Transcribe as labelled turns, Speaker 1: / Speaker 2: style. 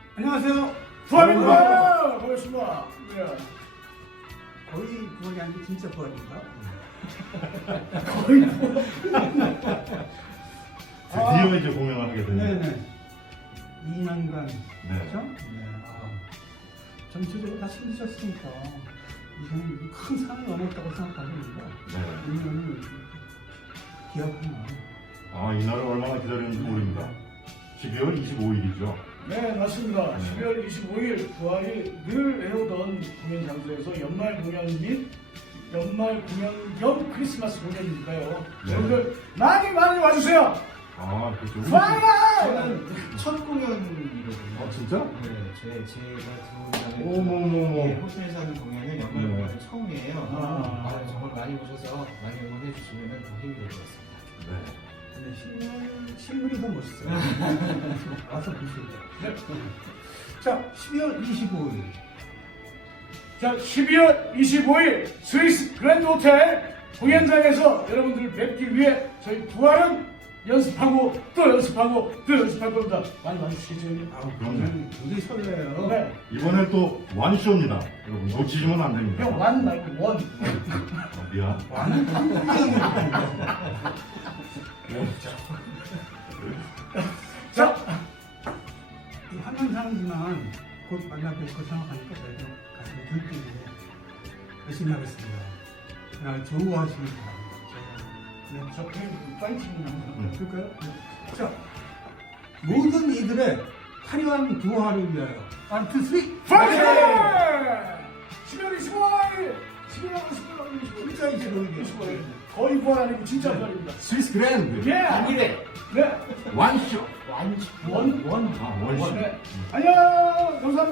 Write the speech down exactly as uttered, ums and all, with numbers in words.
Speaker 1: 안녕하세요.
Speaker 2: 부활입니다. 반갑습니다. 네.
Speaker 1: 거의 부활이 아니고 진짜 부활인가?
Speaker 2: 거의 뭐.
Speaker 3: 드디어 이제 공연을 하게 되네요.
Speaker 1: 네네. 이 년간
Speaker 3: 네.
Speaker 1: 그렇죠? 네. 아, 전체적으로 다 힘드셨으니까 이제는 큰 상을 넘었다고 생각하십니다.
Speaker 3: 네.
Speaker 1: 이 년을 기억하나.
Speaker 3: 아, 이날을 얼마나 기다렸는지 모릅니다. 십이월 이십오일이죠.
Speaker 2: 네, 맞습니다. 십이월 이십오일 부활이 늘 해오던 공연 장소에서 연말 공연 및 연말 공연 겸 크리스마스 공연이니까요.
Speaker 3: 네.
Speaker 2: 여러분들 많이 많이 와주세요.
Speaker 3: 아, 그렇죠.
Speaker 2: 부활!
Speaker 4: 저는 첫 공연이거든요.
Speaker 3: 아, 진짜?
Speaker 4: 네, 제, 제가 들어오기
Speaker 3: 어머머머.
Speaker 4: 전에 호텔에서 하는 공연은 연말
Speaker 3: 네.
Speaker 4: 공연은 처음이에요.
Speaker 2: 아.
Speaker 4: 아, 정말 많이 오셔서 많이 응원해 주시면 더 힘이 될 것 같습니다.
Speaker 3: 네.
Speaker 1: 근데 실물, 실물이 더 멋있어요. 와서 보시고.
Speaker 2: 네.
Speaker 1: 자, 십이월 이십오일.
Speaker 2: 자, 십이월 이십오일 스위스 그랜드 호텔 공연장에서 여러분들을 뵙기 위해 저희 부활은 연습하고 또 연습하고 또 연습할 겁니다. 많이 와주시죠.
Speaker 1: 아,
Speaker 3: 그럼요.
Speaker 1: 그냥 굉장히 설레요.
Speaker 2: 네.
Speaker 3: 이번엔 또 완쇼입니다. 여러분, 놓치시면 안 됩니다.
Speaker 2: 형, 완 말고 원.
Speaker 3: 아, 미안.
Speaker 1: 완전 훌륭해요.
Speaker 2: 자,
Speaker 1: 이 한명사는지만 곧 만나 뵐 거 생각하니까 저희도 가슴이 들뜨고 열심히 하겠습니다. 그날 좋아하시기 바랍니다.
Speaker 2: 네, 저 그냥 파이팅입니다.
Speaker 3: 네.
Speaker 1: 그럴까요? 네. 자, 모든 이들의 화려한 부활을 위하여 원, 투, 쓰리!
Speaker 2: 파이팅! 십이월 이십오일! 십이월 이십오일!
Speaker 1: 진짜 이십오일이에요.
Speaker 2: 이십오일. 거의 부활 아니고 진짜 부활입니다.
Speaker 3: 스위스 그랜드.
Speaker 2: 예!
Speaker 4: 아니래.
Speaker 2: 네!
Speaker 3: 완쇼.
Speaker 2: 원, 원, 원.
Speaker 3: 아, 원쇼.
Speaker 2: 네. 안녕! 감사합니다.